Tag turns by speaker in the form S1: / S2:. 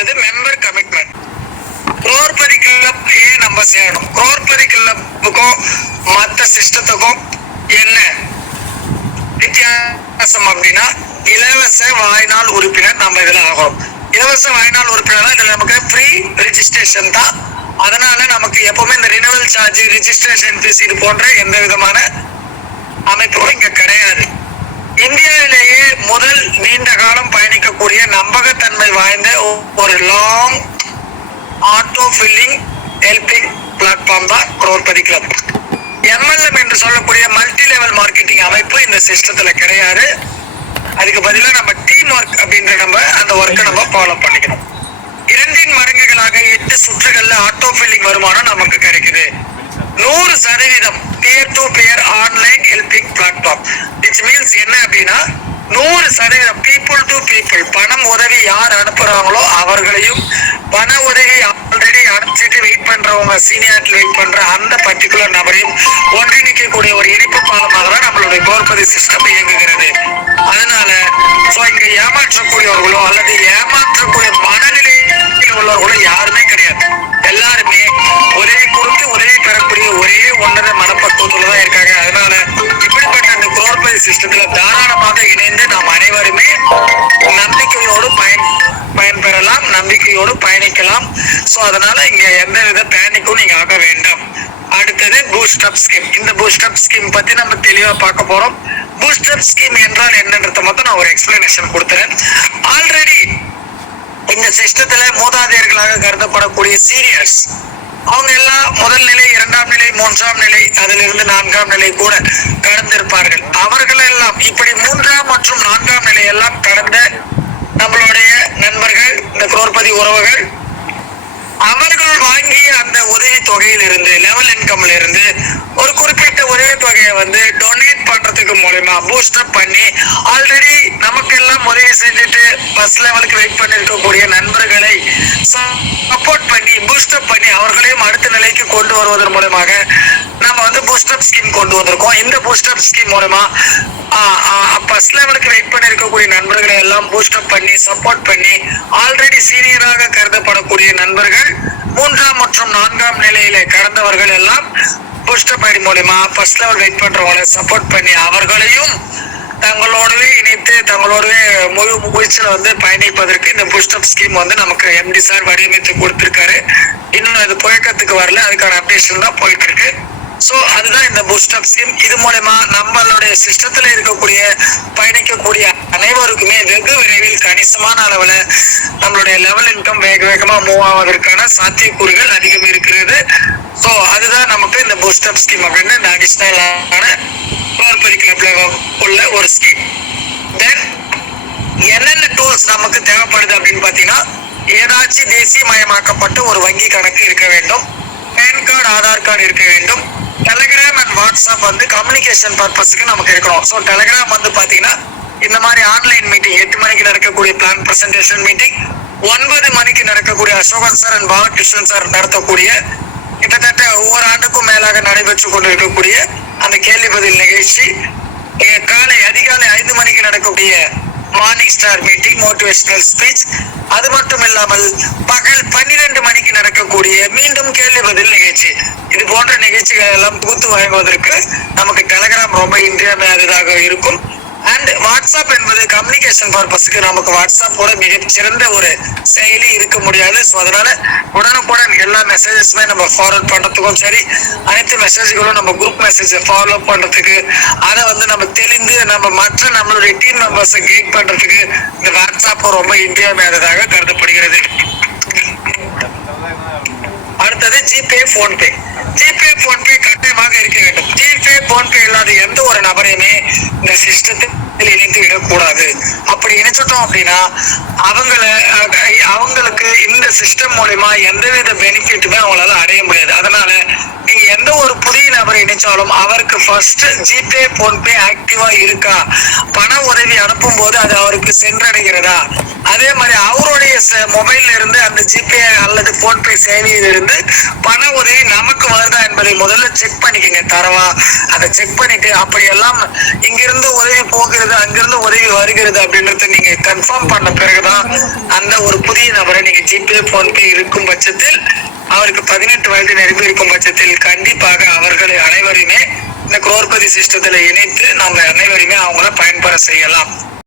S1: அடுத்தது member commitment crorepati club ஏன் நம்ம சேரணும். குரோர்பதி கிளப்புக்கும் மற்ற சிஸ்டத்துக்கும் என்ன வித்தியாசம் அப்படின்னா இலவச வாய்நாள் உறுப்பினர் நம்ம இதுல ஆகும் இலவச வாய்நாள் உறுப்பினர் இதுல நமக்கு ஃப்ரீ ரிஜிஸ்ட்ரேஷன் தான். அதனால நமக்கு எப்பவுமே இந்த ரினவல் சார்ஜ் ரெஜிஸ்ட்ரேஷன் ஃபீஸ் இது போன்ற எந்த விதமான அமைப்பும் இங்க கிடையாது. இந்தியாவிலேயே முதல் நீண்ட காலம் பயணிக்கக்கூடிய நம்பகத்தன்மை வாய்ந்த ஒரு long auto filling helping platform தான் குரோர்பதி கிளப் எம்எல்எம் என்று சொல்லக்கூடிய மல்டி லெவல் மார்க்கெட்டிங் அமைப்பு இந்த சிஸ்டத்துல கிடையாது. அதுக்கு பதிலாக நம்ம டீம் ஒர்க் அப்படின்ற நம்ம அந்த ஒர்க்கை நம்ம ஃபாலோ பண்ணிக்கணும். இரண்டின் மடங்குகளாக எட்டு சுற்றுகள்ல ஆட்டோ ஃபில்லிங் வருமானம் நமக்கு கிடைக்குது. நூறு சதவீதம் peer to peer online helping platform it's means என்ன அப்படின்னா நூறு சதவீதம் பீப்புள் டு பீப்புள் உதவி யார் அனுப்புறாங்களோ அவர்களையும் பண உதவி ஆல்ரெடி அனுப்பிச்சிட்டு வெயிட் பண்றவங்க சீனியாரிட்டி வெயிட் பண்ற அந்த பர்டிகுலர் நபரையும் ஒன்றிணைக்கக்கூடிய ஒரு இணைப்பு பாலமாக தான் நம்மளுடைய கோர்பதி சிஸ்டம் இயங்குகிறது. அதனால சோ இங்க ஏமாற்றக்கூடியவர்களோ அல்லது ஏமாற்றக்கூடிய மனநிலையில் உள்ளவர்களோ யாருமே நம்பிக்கையோடு பயணிக்கலாம். ஸோ அதனால இங்க எந்த வித பேனிக்கும் நீங்க ஆக வேண்டாம். அடுத்தது பூஸ்ட் அப் ஸ்கீம் இந்த பூஸ்ட் அப் ஸ்கீம் பத்தி நம்ம தெளிவா பார்க்க போறோம். பூஸ்ட் அப் ஸ்கீம் என்றால் என்னன்றத மட்டும் நான் ஒரு எக்ஸ்பிளனேஷன் கொடுத்துறேன். ஆல்ரெடி இந்த சிஸ்டத்துல மூதாதையர்களாக கருதப்படக்கூடிய சீனியர்ஸ் அவங்க எல்லாம் முதல் நிலை இரண்டாம் நிலை மூன்றாம் நிலை அதிலிருந்து நான்காம் நிலை கூட கடந்திருப்பார்கள். அவர்கள் எல்லாம் இப்படி மூன்றாம் மற்றும் நான்காம் நிலை எல்லாம் கடந்த நண்பர்கள் உறவுகள் அவர்கள் வாங்கிய அந்த உதவி தொகையில இருந்து லெவல் இன்கம்ல இருந்து ஒரு குறிப்பிட்ட உதவி தொகையை வந்து டொனேட் பண்றதுக்கு மூலயமா பூஸ்டப் பண்ணி ஆல்ரெடி நமக்கு எல்லாம் உதவி செஞ்சுட்டு பஸ் லெவலுக்கு வெயிட் பண்ணிருக்கக்கூடிய நண்பர்களை சப்போர்ட் பண்ணி பூஸ்டப் பண்ணி அவர்களையும் அடுத்த நிலைக்கு கொண்டு வருவதன் மூலமாக பூஸ்டப் ஸ்கீம் கொண்டு வந்திருக்கோம். இந்த பூஸ்டப் ஸ்கீம் மூலமா ஃபர்ஸ்ட் லெவலுக்கு வெயிட் பண்ணிருக்கக்கூடிய நண்பர்களை எல்லாம் பூஸ்டப் பண்ணி சப்போர்ட் பண்ணி ஆல்ரெடி சீனியராக கருதப்படக்கூடிய நண்பர்கள் மூன்றாம் மற்றும் நான்காம் நிலையில கடந்தவர்கள் எல்லாம் பூஸ்டப் ஐடி மூலமா ஃபர்ஸ்ட் லெவல் வெயிட் பண்றவங்களை சப்போர்ட் பண்ணி அவர்களையும் தங்களோடவே இணைத்து தங்களோடவே முழு முயற்சியில வந்து பயணிப்பதற்கு இந்த புஷ்டப் ஸ்கீம் வந்து நமக்கு எம்டி சார் வடிவமைத்து கொடுத்திருக்காரு. இன்னும் அது புழக்கத்துக்கு வரல. அதுக்கான அப்டேஷன் தான் போயிட்டு இருக்கு. சோ அதுதான் இந்த பூஸ்டப் ஸ்கீம் இது மூலயமா நம்மளுடைய சிஸ்டத்துல இருக்கக்கூடிய பயணிக்கக்கூடிய அனைவருக்குமே வெகு விரைவில் கணிசமான அளவுல நம்மளுடைய லெவல் இன்கம் வேக வேகமா மூவ் ஆவதற்கான சாத்தியக்கூறுகள் அதிகம் இருக்கிறது. சோ அதுதான் நமக்கு இந்த பூஸ்டப் ஸ்கீம் அப்படின்னு இந்த அடிஷனலான கிளப்ல உள்ள ஒரு ஸ்கீம் தென் என்னென்ன டூல்ஸ் நமக்கு தேவைப்படுது அப்படின்னு பாத்தீங்கன்னா ஏதாச்சும் தேசியமயமாக்கப்பட்ட ஒரு வங்கி கணக்கு இருக்க வேண்டும். பேன் கார்டு ஆதார் கார்டு இருக்க வேண்டும். டெலிகிராம் அண்ட் வாட்ஸ்அப் வந்து கம்யூனிகேஷன் பர்பஸ்க்கு நமக்கு இருக்கணும் ஸோ டெலிகிராம் வந்து பார்த்தீங்கன்னா இந்த மாதிரி ஆன்லைன் மீட்டிங் எட்டு மணிக்கு நடக்கக்கூடிய பிளான் பிரசன்டேஷன் மீட்டிங் ஒன்பது மணிக்கு நடக்கக்கூடிய Ashokan sir and Balakrishnan sir நடத்தக்கூடிய கிட்டத்தட்ட ஒவ்வொரு ஆண்டுக்கும் மேலாக நடைபெற்று கொண்டிருக்கக்கூடிய அந்த கேள்வி பதில் நிகழ்ச்சி காலை அதிகாலை ஐந்து மணிக்கு நடக்கக்கூடிய morning star meeting motivational speech அது மட்டும் இல்லாமல் பகல் பன்னிரண்டு மணிக்கு நடக்கக்கூடிய மீண்டும் கேள்வி பதில் நிகழ்ச்சி. இது போன்ற நிகழ்ச்சிகள் எல்லாம் புகுத்து வழங்குவதற்கு நமக்கு டெலகிராம் ரொம்ப இன்றியமையாததாக இருக்கும். அண்ட் வாட்ஸ்அப் என்பது கம்யூனிகேஷன் பர்பஸ்க்கு நமக்கு வாட்ஸ்அப்போட மிக சிறந்த ஒரு செயலி இருக்க முடியாது. ஸோ அதனால உடனுக்குடன் எல்லா மெசேஜஸுமே நம்ம ஃபார்வர்ட் பண்றதுக்கும் சரி அனைத்து மெசேஜ்களும் நம்ம குரூப் மெசேஜ் ஃபாலோ பண்றதுக்கு அதை வந்து நம்ம தெளிந்து நம்ம மற்ற நம்மளுடைய டீம் மெம்பர்ஸை கைட் பண்றதுக்கு இந்த வாட்ஸ்அப் ரொம்ப இன்றியமையாததாக கருதப்படுகிறது. அடுத்தது ஜிபே போன்பே ஜிபே போன்பே கட்டாயமாக இருக்க வேண்டும். ஜிபே போன்பே இல்லாத எந்த ஒரு நபரையுமே இந்த சிஸ்டத்தில் இணைத்து விடக்கூடாது. அப்படி இணைச்சிட்டோம் அப்படின்னா அவங்கள அவங்களுக்கு இந்த சிஸ்டம் மூலயமா எந்தவித பெனிஃபிட்டுமே அவங்களால அடைய முடியாது அதனால நீங்க எந்த ஒரு புதிய நபர் இணைச்சாலும் அவருக்கு ஃபர்ஸ்ட் ஜிபே போன்பே ஆக்டிவா இருக்கா? பண உதவி அனுப்பும் போது அது அவருக்கு சென்றடைகிறதா? அதே மாதிரி அவருடைய மொபைல்ல இருந்து அந்த ஜிபே அல்லது போன்பே சேவையிலிருந்து இருந்து பண உதவி நமக்கு வருதா என்பதை முதல்ல செக் பண்ணிக்கங்க தரவா. அதை செக் பண்ணிட்டு அப்படியெல்லாம் இங்கிருந்து உதவி போகிறது அங்கிருந்து உதவி வருகிறது அப்படின்றத நீங்க கன்ஃபார்ம் பண்ண பிறகுதான் அந்த ஒரு புதிய நபரை நீங்க ஜிபே போன்பே இருக்கும் பட்சத்தில் அவர்களுக்கு பதினெட்டு வயது நிரம்பி இருக்கும் பட்சத்தில் கண்டிப்பாக அவர்களை அனைவருமே இந்த குரோர்பதி சிஸ்டத்தில் இணைத்து நாம் அனைவருமே அவங்கள பயன்பெற செய்யலாம்.